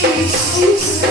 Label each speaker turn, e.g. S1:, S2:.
S1: Jesus.